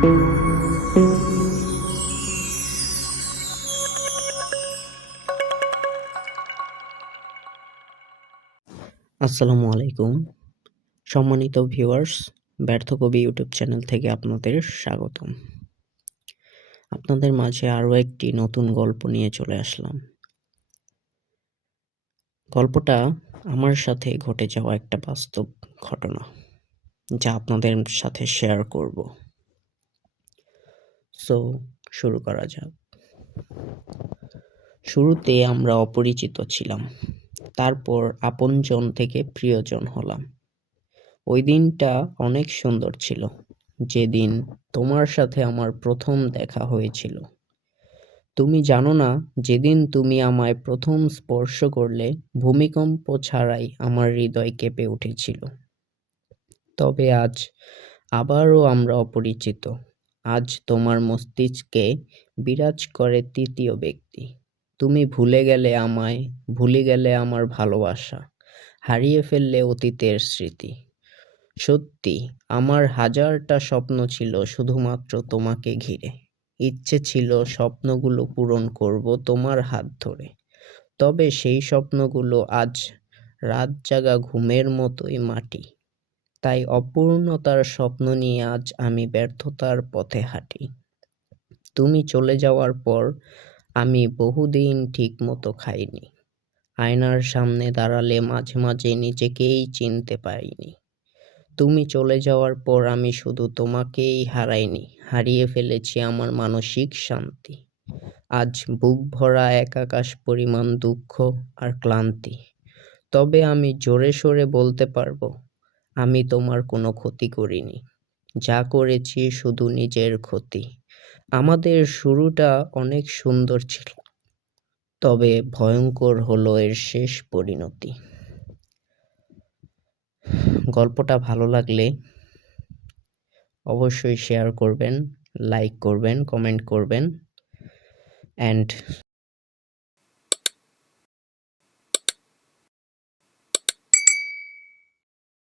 আসসালামু আলাইকুম। সম্মানিত ভিউয়ার্স, ব্যর্থ কবি ইউটিউব চ্যানেল থেকে আপনাদের স্বাগতম। আপনাদের মাঝে আরও একটি নতুন গল্প নিয়ে চলে আসলাম। গল্পটা আমার সাথে ঘটে যাওয়া একটা বাস্তব ঘটনা, যা আপনাদের সাথে শেয়ার করব। সো শুরু করা যাক। শুরুতে আমরা অপরিচিত ছিলাম, তারপর আপনজন থেকে প্রিয়জন হলাম। ওই দিনটা অনেক সুন্দর ছিল, যেদিন তোমার সাথে আমার প্রথম দেখা হয়েছিল। তুমি জানো না, যেদিন তুমি আমায় প্রথম স্পর্শ করলে, ভূমিকম্প ছাড়াই আমার হৃদয় কেঁপে উঠেছিল। তবে আজ আবারও আমরা অপরিচিত। আজ তোমার মস্তিষ্কে বিরাজ করে তৃতীয় ব্যক্তি। তুমি ভুলে গেলে আমায়, ভুলে গেলে আমার ভালোবাসা, হারিয়ে ফেললে অতীতের স্মৃতি। সত্যি, আমার হাজারটা স্বপ্ন ছিল শুধুমাত্র তোমাকে ঘিরে। ইচ্ছে ছিল স্বপ্নগুলো পূরণ করব তোমার হাত ধরে। তবে সেই স্বপ্নগুলো আজ রাত জাগা ঘুমের মতোই মাটি। তাই অপূর্ণতার স্বপ্ন নিয়ে আজ আমি ব্যর্থতার পথে হাঁটি। তুমি চলে যাওয়ার পর আমি বহুদিন ঠিক মতো খাইনি। আয়নার সামনে দাঁড়ালে মাঝে মাঝে নিজেকেই চিনতে পারিনি। তুমি চলে যাওয়ার পর আমি শুধু তোমাকেই হারাইনি, হারিয়ে ফেলেছি আমার মানসিক শান্তি। আজ বুক ভরা এক আকাশ পরিমাণ দুঃখ আর ক্লান্তি। তবে আমি জোরে সোরে বলতে পারবো, আমি তোমার কোনো ক্ষতি করিনি। যা করেছি শুধু নিজের ক্ষতি। আমাদের শুরুটা অনেক সুন্দর ছিল, তবে ভয়ঙ্কর হলো এর শেষ পরিণতি। গল্পটা ভালো লাগলে অবশ্যই শেয়ার করবেন, লাইক করবেন, কমেন্ট করবেন, অ্যান্ড